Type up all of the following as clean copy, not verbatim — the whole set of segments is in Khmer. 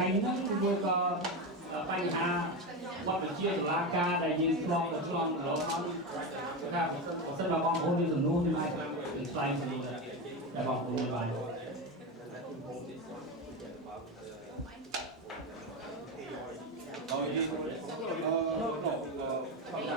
ថ្ងៃហ្នឹងវាក៏បញ្ហាវត្តវិទ្យាសាលាការដែលយើងឆ្លងរហូតមកថាបើសិនមកបងប្អូនមានសំណួរខ្ញុំអាចឆ្លើយពីតែបងប្អូនបានដោយយើង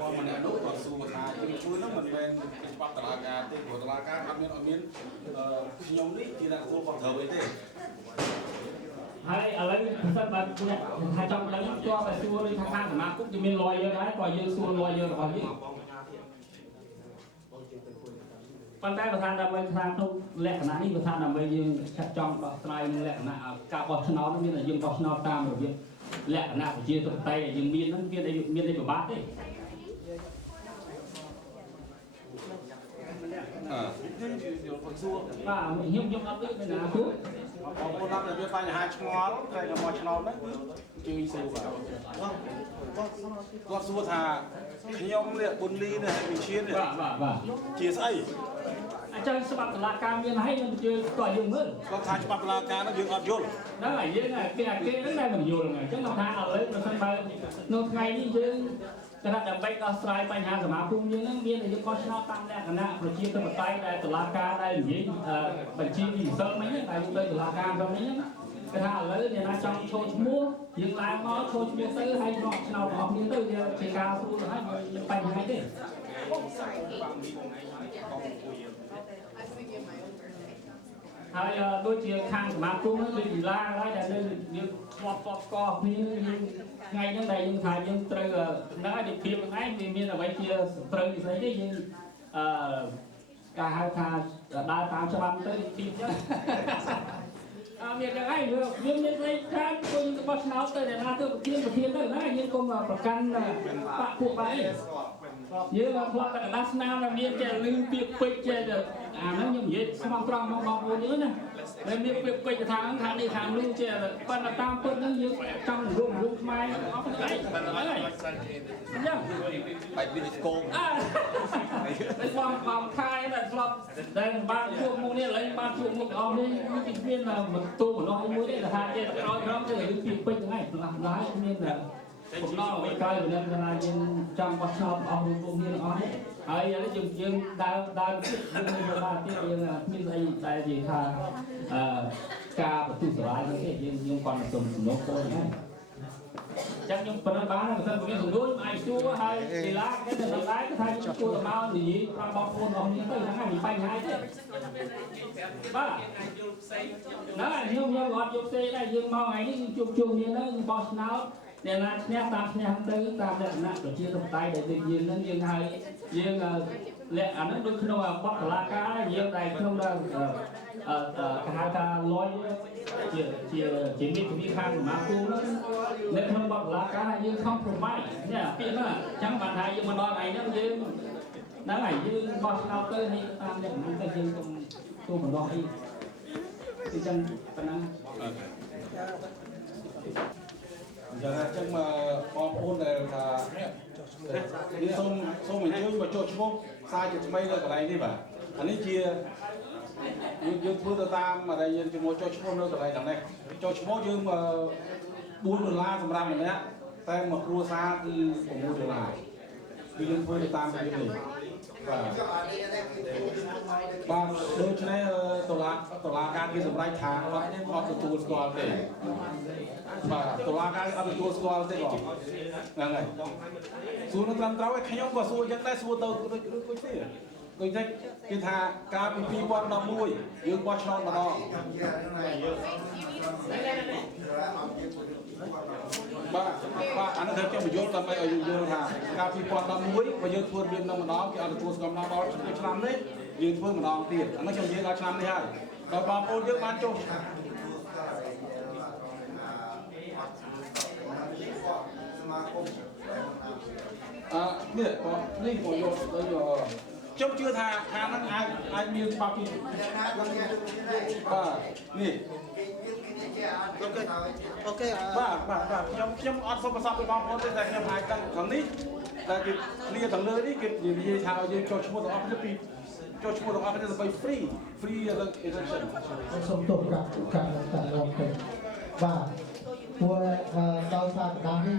បងម្នាក់នោះគាត់សួរថាជំនួយនោះមិនមែនច្បាប់តឡាការទេព្រោះតឡាការអត់មានខ្ញុំនេះជាអ្នកទទួលខុសត្រូវអីទេហើយឥឡូវប្រសិនបើអ្នកថាចង់ដឹងជាប់តែសួរថាខាងសមាគមជាមាន lawyer ដែរក៏យើងសួរ lawyer របស់យើងប៉ុន្តែប្រធានដើម្បីថាក្នុងលក្ខណៈនេះប្រធានដើម្បីយើងឆាត់ចង់ដោះស្រាយនៅលក្ខណៈការបោះឆ្នោតមានតែយើងបោះឆ្នោតតាមរបៀបលក្ខណៈប្រជាធិបតេយ្យដែលយើងមានហ្នឹងមានអីពិបាកទេបាទខ្ញុំអត់ដឹងពីណាគូបងប្អូនថាវាបញ្ហាឆ្ងល់តែមកឆ្នោតហ្នឹងគឺជួយសួរបាទគាត់សួរថាខ្ញុំនេះប៊ុនលីនេះវិជានេះបាទជាស្អីអញ្ចឹងច្បាប់តុលាការមានហើយនឹងជឿតើយើងមើលគាត់ថាច្បាប់តុលាការនោះយើងអត់យល់ហ្នឹងហើយយើងគេហ្នឹងដែលមិនយល់ហ្នឹងអញ្ចឹងគាត់ថាឥឡូវប្រសិនបើនៅថ្ងៃនេះយើងគណៈដើម្បីដោះស្រាយបញ្ហាសមាគមយើងហ្នឹងមានតែយើងបោះឆ្នោតតាមលក្ខណៈប្រជាធិបតេយ្យដែលតុលាការដែលនិយាយបញ្ជាវិសិទ្ធមិញហ្នឹងដែលទៅតុលាការទៅនេះហ្នឹងគេថាឥឡូវអ្នកណាចង់ចូលឈ្មោះយើងឡើងមកចូលឈ្មោះទៅហើយមកឆ្នោតរបស់គ្នាទៅវាជាការស្រួលទៅហើយមានបញ្ហាទេហើយដូចជាខាងសមាគមហ្នឹងដូចវិឡាហើយដែលនៅយើងស្គាល់ស្គាល់គ្នាយើងថ្ងៃហ្នឹងដែលយើងថាយើងត្រូវនៅឯភាពហ្នឹងឯងវាមានអ្វីជាត្រូវពីស្អីទេយើងការហៅថាដើរតាមច្បាប់ទៅពីចឹងមានយ៉ាងឯងយើងមានស្អីថាគុំបោះឆ្នោតទៅអ្នកណាទៅប្រធានទៅណាយើងគុំប្រកាន់បាក់ពួកបាក់អីយើងមកផ្លាត់តែកដាស់ស្នាមដែលមានចេះលឺពាក្យពេចចេះអាហ្នឹងខ្ញុំនិយាយស្មោះត្រង់មកបងប្អូនយើងណាដែលមានពាក្យពេចថានេះខាងនោះចេះប៉ុន្តែតាមពិតហ្នឹងយើងចង់រួមខ្មែរអស់ទៅហើយអញ្ចឹងបែបនេះស្គងតែបងខែដែលធ្លាប់ដែលបានជួបមុខនេះឥឡូវបានជួបមុខអស់នេះគឺមានបន្ទូម្ដងមួយទេថាចេះក្រោយទៅគឺពាក្យពេចហ្នឹងឯងខ្លះដែរមានបំណងអ្វីក្រោយពីនឹងថាយើងចង់បោះឆ្នោតអស់រូបពួកគ្នាទាំងអស់នេះហើយឥឡូវយើងដើរទៀតយើងនយោបាយទៀតយើងមានស្អីតែនិយាយថាការបន្ទុះស្រ័យហ្នឹងទេយើងគាត់សុំសំណូមពរហ្នឹងចឹងខ្ញុំប៉ុណ្ណឹងបានបើសិនមានសំណួរអាចសួរហើយកីឡាគេទៅដែរគឺថាខ្ញុំគួរតែមកនិយាយប្រាប់បងប្អូនរបស់ខ្ញុំទៅហ្នឹងហើយមានបញ្ហាទេបាទណាខ្ញុំអត់យកផ្សេងដែរយើងមកថ្ងៃនេះជួបជុំគ្នាហ្នឹងបោះឆ្នោតអ្នកណាឈ្នះតាមឈ្នះទៅតាមលក្ខណៈប្រជាធិបតេយ្យដែលយើងហ្នឹងយើងហៅយើងលក្ខអាហ្នឹងដូចក្នុងបទតុលាការយើងដែលក្នុងគេហៅថា lawyer ជាមេធាវីខាងសមាគមហ្នឹងនៅក្នុងបទតុលាការយើង compromise នេះពាក្យហ្នឹងអញ្ចឹងបានថាយើងមកដល់ថ្ងៃហ្នឹងយើងហ្នឹងហើយយើងបោះឆ្នោតទៅនេះតាមលក្ខណៈទៅយើងទូបណ្ដោះអីអញ្ចឹងប៉ុណ្ណឹងចឹងបងប្អូនដែលថានេះសូមអញ្ជើញមកចុះឈ្មោះផ្សាយជាថ្មីនៅកន្លែងនេះបាទអានេះជាយើងធ្វើទៅតាមដែលយើងជាមួយចុះឈ្មោះនៅកន្លែងហ្នឹងនេះចុះឈ្មោះយើង$4សម្រាប់ម្នាក់តែមកគ្រួសារគឺ$6គឺយើងធ្វើទៅតាមរបៀបនេះបាទដូច្នេះតុលាការគេសម្រេចថាអត់ទទួលស្គាល់ទេបាទតុលាការអត់ទទួលស្គាល់ទេបងហ្នឹងហើយសួរនឹងត្រឹមត្រូវឯខ្ញុំក៏សួរចឹងដែរសួរទៅដូចទេដូចគេថាកាលពី2011យើងបោះឆ្នោតម្ដងបាទអានេះខ្ញុំបញ្យល់ដើម្បីឲ្យយល់ថាកាលពី2011បើយើងធ្វើមាននៅម្ដងគេអត់ទទួលស្គាល់ម្ដងដល់ឆ្នាំនេះយើងធ្វើម្ដងទៀតអានេះខ្ញុំនិយាយដល់ឆ្នាំនេះហើយដល់បងប្អូនយើងបានចុះនេះមកយកទៅខ្ញុំជឿថាខាងហ្នឹងអាចមានច្បាប់ពីបាទនេះអូខេបាទខ្ញុំអត់សុំប្រសពពីបងប្អូនទេតែខ្ញុំអាចដឹងខាងនេះតែគេគ្នាទាំងលើនេះគេនិយាយថាយើងចូលឈ្មោះទាំងអស់គ្នាពីចូលឈ្មោះទាំងអស់គ្នាដើម្បី free election សូមទោសការរំពេចបាទ ពួកដោយសារកណ្ដាលនេះ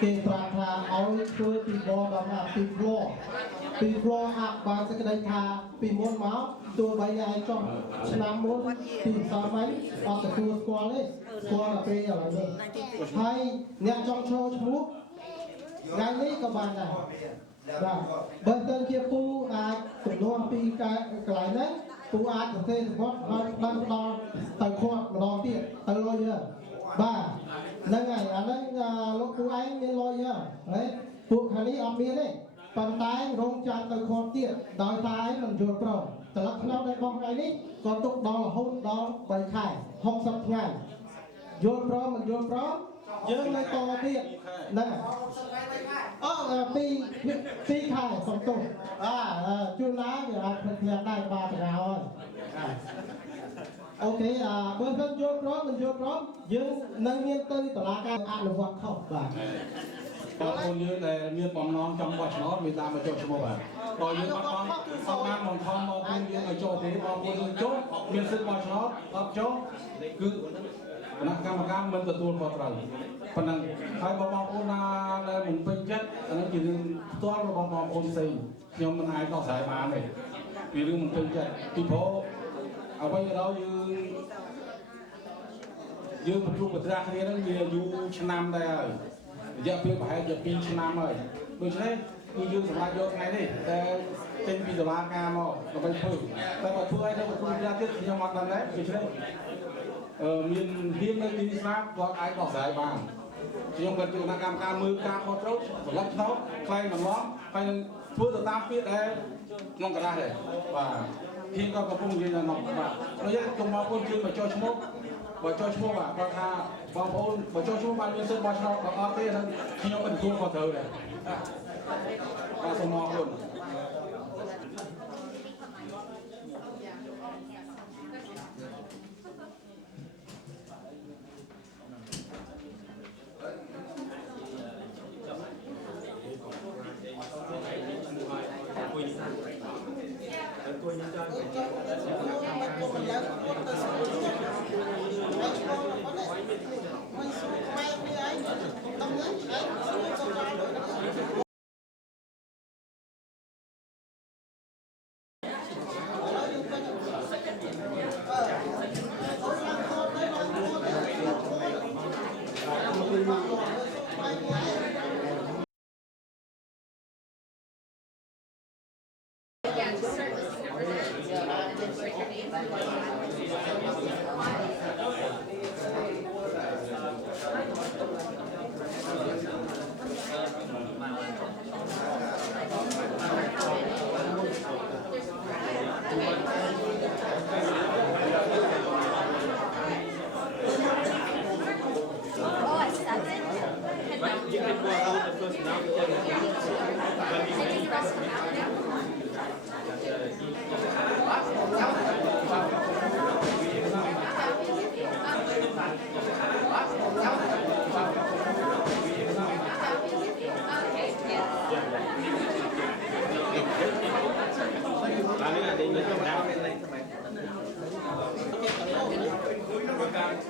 គេប្រាប់ថាឲ្យធ្វើពីបដល់មកពីផ្លោះហាក់បានសេចក្តីថាពីមុនមកទោះបីឯងចង់ឆ្នាំមុនពីសម័យអត់ទទួលស្គាល់ទេស្គាល់តែពេលឥឡូវនេះហើយអ្នកចង់ចូលឈ្មោះថ្ងៃនេះក៏បានដែរបាទបើទៅជាពូអាចចំនួនពីកន្លែងហ្នឹងពូអាចសរសេរសម្បត្តិឲ្យបានដល់ទៅគាត់ម្ដងទៀតទៅលុយយើងបាទហ្នឹងហើយអាហ្នឹងលោកពូឯងមានលុយយើងហើយពួកខាងនេះអត់មានទេប៉ុន្តែរងចាំទៅគាត់ទៀតដោយតែឯងមិនយល់ព្រមត្រឡប់ក្នុងដែលបងថ្ងៃនេះក៏ទុកដល់រហូតដល់3ខែ60ថ្ងៃយល់ព្រមមិនយល់ព្រមយើងនៅតទៀតហ្នឹងពីខែសំទុះជួនណាវាអាចផ្លាស់ដែរបាទទៅហើយអូខេបើមិនយល់ព្រមមិនយល់ព្រមយើងនឹងមានទៅតុលាការអនុវត្តខុសបាទបងប្អូនយើងដែលមានបំណងចង់បោះឆ្នោតមានតាមមកចុះឈ្មោះបាទដល់យើងបាត់បង់សំណាងបងថនបងប្អូនយើងឲ្យចូលទេបងប្អូនយើងចូលមានសិទ្ធិបោះឆ្នោតអត់ចូលគឺគណៈកម្មការមិនទទួលខុសត្រូវប៉ុណ្ណឹងហើយបងប្អូនណាដែលមិនពេញចិត្តអានេះជារឿងផ្ទាល់របស់បងប្អូនផ្សេងខ្ញុំមិនអាចដោះស្រាយបានទេពីរឿងមិនពេញចិត្តពីព្រោះអ្វីក៏ដោយយើងប្រជុំប្រត្រាស់គ្នាហ្នឹងវាយូរឆ្នាំដែរហើយរយៈពេលប្រហែលជា2ឆ្នាំហើយដូច្នេះគឺយើងសម្រាប់យកថ្ងៃនេះតែចេញពីតុលាការមកដើម្បីធ្វើតែបើធ្វើឲ្យទៅប្រជុំប្រត្រាស់ទៀតខ្ញុំអត់ដឹងដែរដូច្នេះមានហៀងនៅទីស្រាប់គាត់អាចដោះស្រាយបានខ្ញុំក៏ជាគណៈកម្មការមើលការខុសត្រូវសម្រាប់ថោកខ្លែងបន្លំហើយនឹងធ្វើទៅតាមពាក្យដែលក្នុងกระดาษដែរបាទហៀងក៏កំពុងនិយាយដល់នោះបាទហើយខ្ញុំមកពុនជឿមកចុះឈ្មោះបើចុះឈ្មោះបាទគាត់ថាបងប្អូនបើចុះឈ្មោះបានមានសិទ្ធិបោះឆ្នោតបើអត់ទេហ្នឹងខ្ញុំមិនទទួលខុសត្រូវដែរបាទសូមអរគុណ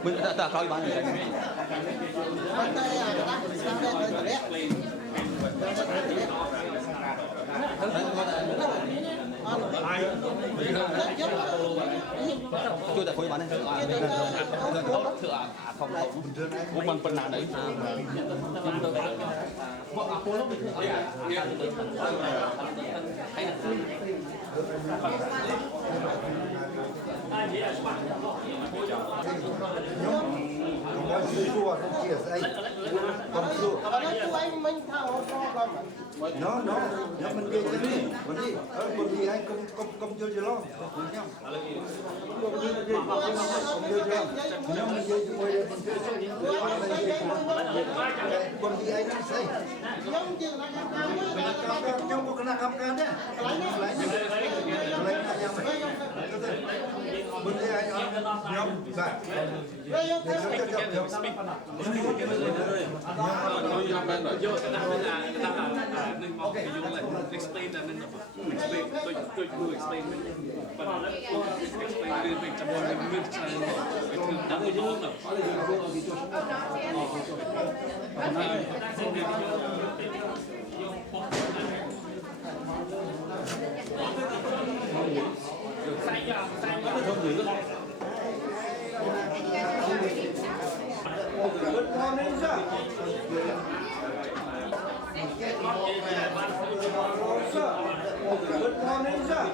mình đã coi bán rồi chưa đã coi bán này không bằng phần nào đấy Con xua không chia sẻ con xua nó mình đi cái gì mình đi con đi anh không chơi lo con chơi nếu mình chơi quay đây con đi anh không say trong một cái cam can đấy mình đi anh nhóm dạ explain that explain explain Good morning, sir. Good morning, sir.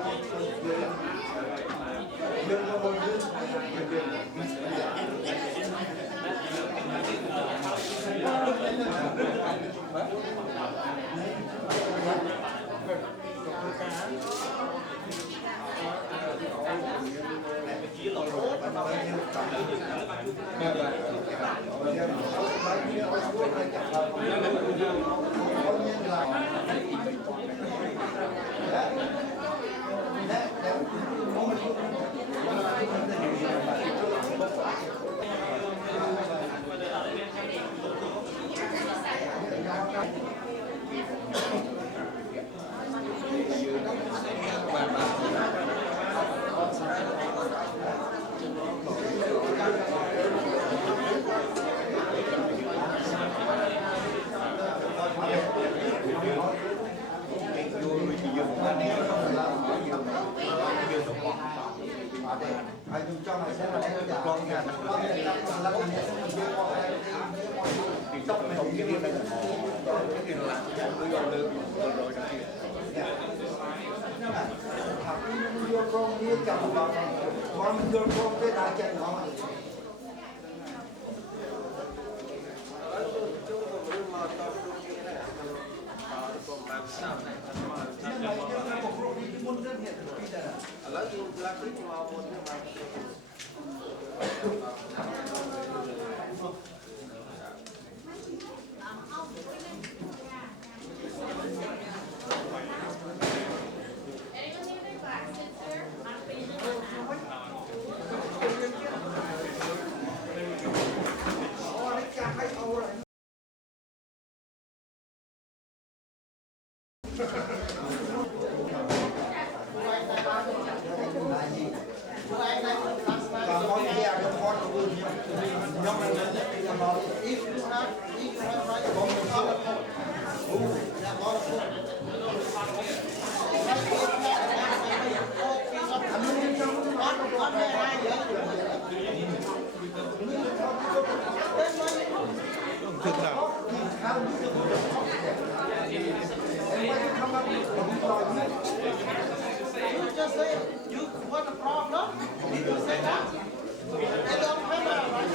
Just say you want a problem? You say that. They don't have a right.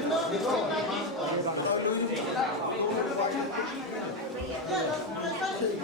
You know, it's like this. Yeah, that's what I said.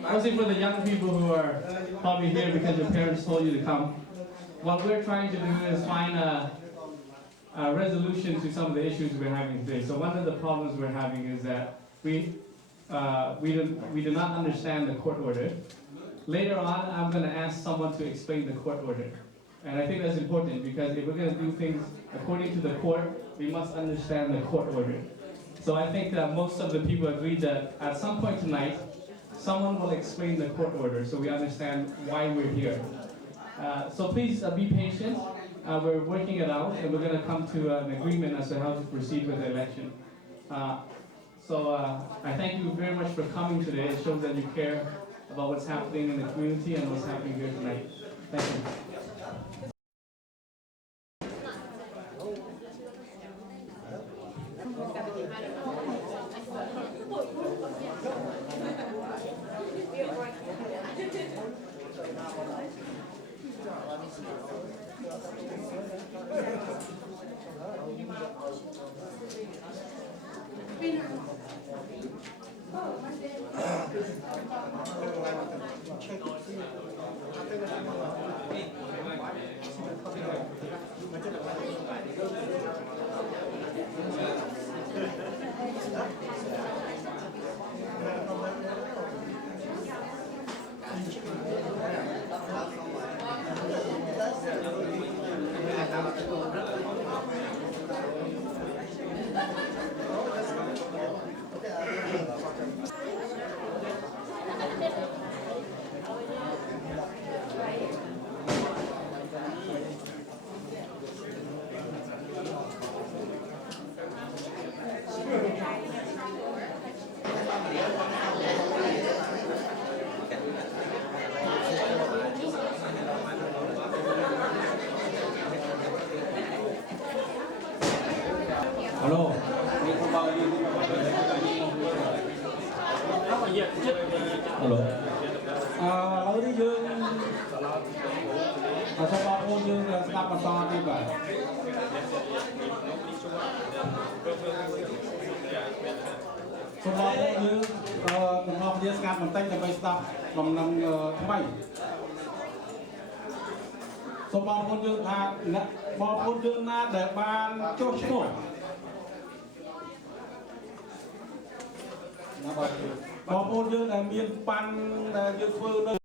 Mostly for the young people who are probably here because your parents told you to come. What we're trying to do is find a resolution to some of the issues we're having today. So one of the problems we're having is that we do not understand the court order. Later on, I'm going to ask someone to explain the court order. And I think that's important because if we're going to do things according to the court, we must understand the court order. So I think that most of the people agree that at some point tonight, someone will explain the court order so we understand why we're here. So please be patient. We're working it out and we're going to come to an agreement as to how to proceed with the election. So I thank you very much for coming today. It shows that you care about what's happening in the community and what's happening here tonight. Thank you. Alo. Lâu đi dương sao bao nhiêu dương đáp mặt to đi vậy. Sao bao nhiêu dương ngọc đi ngáp mình tay cho bay stop bằng năm bay. Sao bao nhiêu dương thà bao nhiêu dương na để ban cho số. Bao nhiêu dương miền pan dương phương